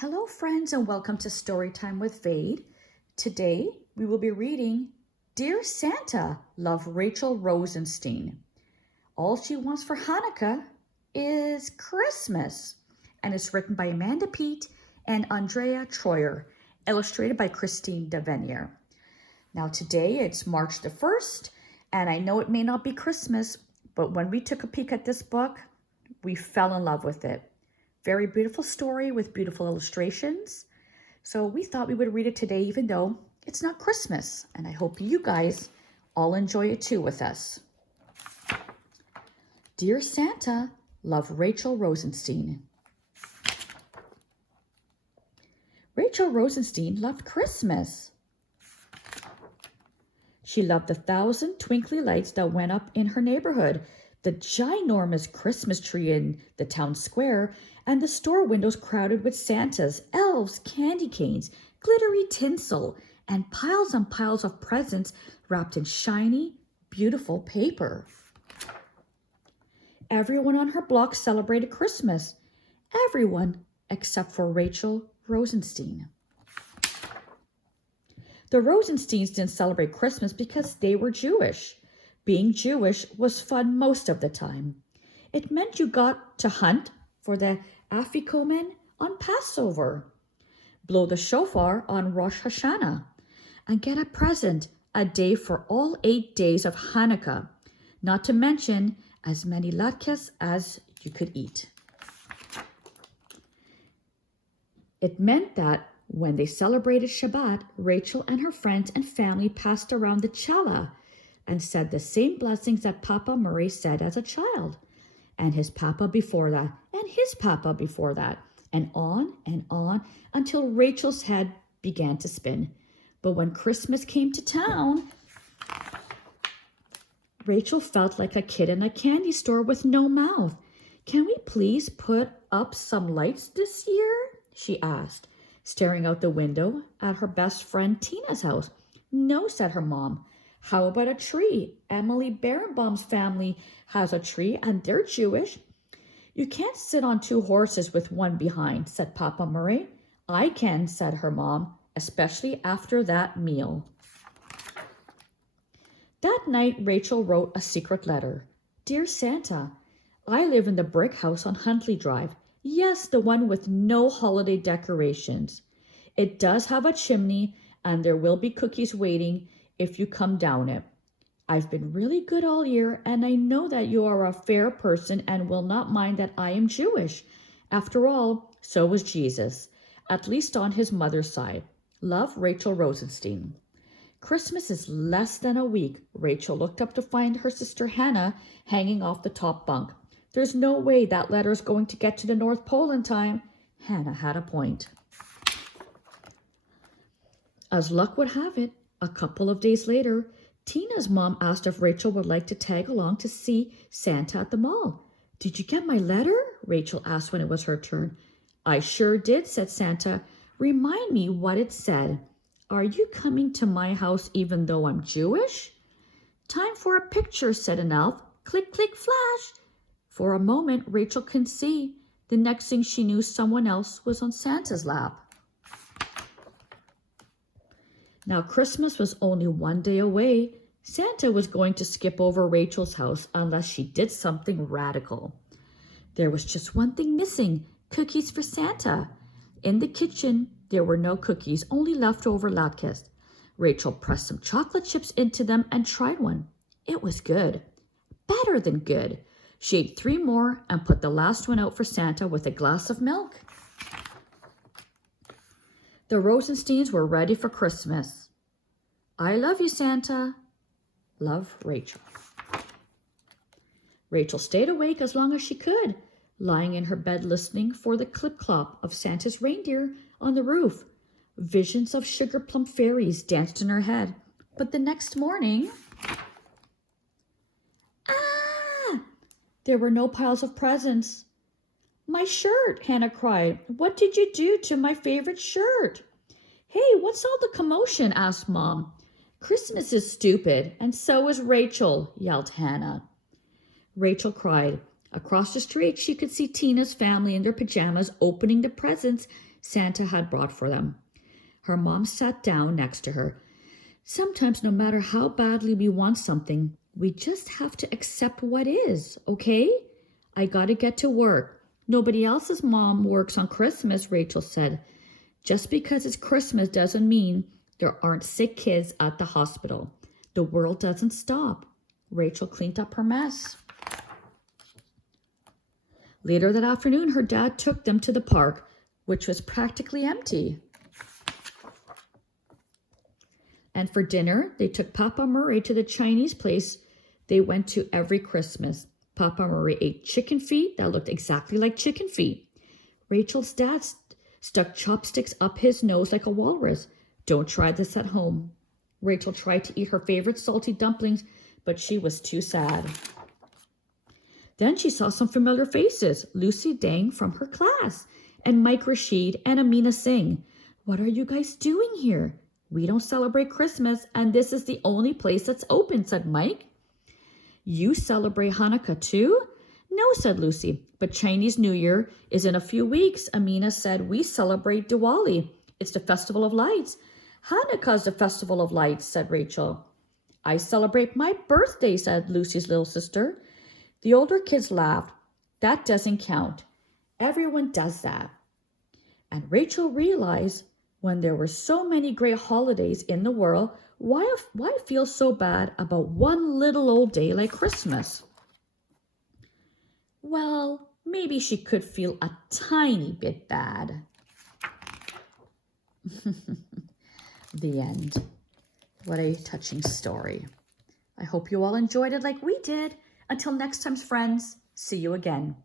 Hello friends and welcome to Storytime with Vade. Today we will be reading Dear Santa, Love Rachel Rosenstein. All she wants for Hanukkah is Christmas, and it's written by Amanda Peet and Andrea Troyer, illustrated by Christine Davenier. Now today it's March the 1st, and I know it may not be Christmas, but when we took a peek at this book, we fell in love with it. Very beautiful story with beautiful illustrations. So we thought we would read it today, even though it's not Christmas. And I hope you guys all enjoy it too with us. Dear Santa, love Rachel Rosenstein. Rachel Rosenstein loved Christmas. She loved the 1,000 twinkly lights that went up in her neighborhood, the ginormous Christmas tree in the town square, and the store windows crowded with Santas, elves, candy canes, glittery tinsel, and piles of presents wrapped in shiny, beautiful paper. Everyone on her block celebrated Christmas. Everyone except for Rachel Rosenstein. The Rosensteins didn't celebrate Christmas because they were Jewish. Being Jewish was fun most of the time. It meant you got to hunt for the afikomen on Passover, blow the shofar on Rosh Hashanah, and get a present a day for all 8 days of Hanukkah, not to mention as many latkes as you could eat. It meant that when they celebrated Shabbat, Rachel and her friends and family passed around the challah and said the same blessings that Papa Murray said as a child, and his papa before that, and his papa before that, and on until Rachel's head began to spin. But when Christmas came to town, Rachel felt like a kid in a candy store with no mouth. "Can we please put up some lights this year?" she asked, staring out the window at her best friend Tina's house. "No," said her mom. "How about a tree? Emily Berenbaum's family has a tree and they're Jewish." "You can't sit on 2 horses with one behind," said Papa Murray. "I can," said her mom, "especially after that meal." That night, Rachel wrote a secret letter. "Dear Santa, I live in the brick house on Huntley Drive. Yes, the one with no holiday decorations. It does have a chimney and there will be cookies waiting if you come down it. I've been really good all year, and I know that you are a fair person and will not mind that I am Jewish. After all, so was Jesus, at least on his mother's side. Love, Rachel Rosenstein." Christmas is less than a week. Rachel looked up to find her sister Hannah hanging off the top bunk. "There's no way that letter's going to get to the North Pole in time." Hannah had a point. As luck would have it, a couple of days later, Tina's mom asked if Rachel would like to tag along to see Santa at the mall. "Did you get my letter?" Rachel asked when it was her turn. "I sure did," said Santa. "Remind me what it said. Are you coming to my house even though I'm Jewish?" "Time for a picture," said an elf. "Click, click, flash." For a moment, Rachel couldn't see. The next thing she knew, someone else was on Santa's lap. Now, Christmas was only 1 day away. Santa was going to skip over Rachel's house unless she did something radical. There was just one thing missing: cookies for Santa. In the kitchen, there were no cookies, only leftover latkes. Rachel pressed some chocolate chips into them and tried one. It was good. Better than good. She ate 3 more and put the last one out for Santa with a glass of milk. The Rosensteins were ready for Christmas. "I love you, Santa. Love, Rachel." Rachel stayed awake as long as she could, lying in her bed listening for the clip-clop of Santa's reindeer on the roof. Visions of sugar-plum fairies danced in her head. But the next morning, there were no piles of presents. "My shirt," Hannah cried. "What did you do to my favorite shirt?" "Hey, what's all the commotion?" asked Mom. "Christmas is stupid, and so is Rachel," yelled Hannah. Rachel cried. Across the street, she could see Tina's family in their pajamas opening the presents Santa had brought for them. Her mom sat down next to her. Sometimes, no matter how badly we want something, we just have to accept what is, okay? I gotta get to work. Nobody else's mom works on Christmas, Rachel said. Just because it's Christmas doesn't mean there aren't sick kids at the hospital. The world doesn't stop. Rachel cleaned up her mess. Later that afternoon, her dad took them to the park, which was practically empty. And for dinner, they took Papa Murray to the Chinese place they went to every Christmas. Papa Murray ate chicken feet that looked exactly like chicken feet. Rachel's dad stuck chopsticks up his nose like a walrus. Don't try this at home. Rachel tried to eat her favorite salty dumplings, but she was too sad. Then she saw some familiar faces, Lucy Dang from her class, and Mike Rashid and Amina Singh. What are you guys doing here? We don't celebrate Christmas, and this is the only place that's open, said Mike. You celebrate Hanukkah too? No, said Lucy, but Chinese New Year is in a few weeks. Amina said we celebrate Diwali. It's the festival of lights. Hanukkah's the festival of lights, said Rachel. I celebrate my birthday, said Lucy's little sister. The older kids laughed. That doesn't count. Everyone does that. And Rachel realized when there were so many great holidays in the world, why feel so bad about one little old day like Christmas? Well, maybe she could feel a tiny bit bad. The end. What a touching story. I hope you all enjoyed it like we did. Until next time, friends, see you again.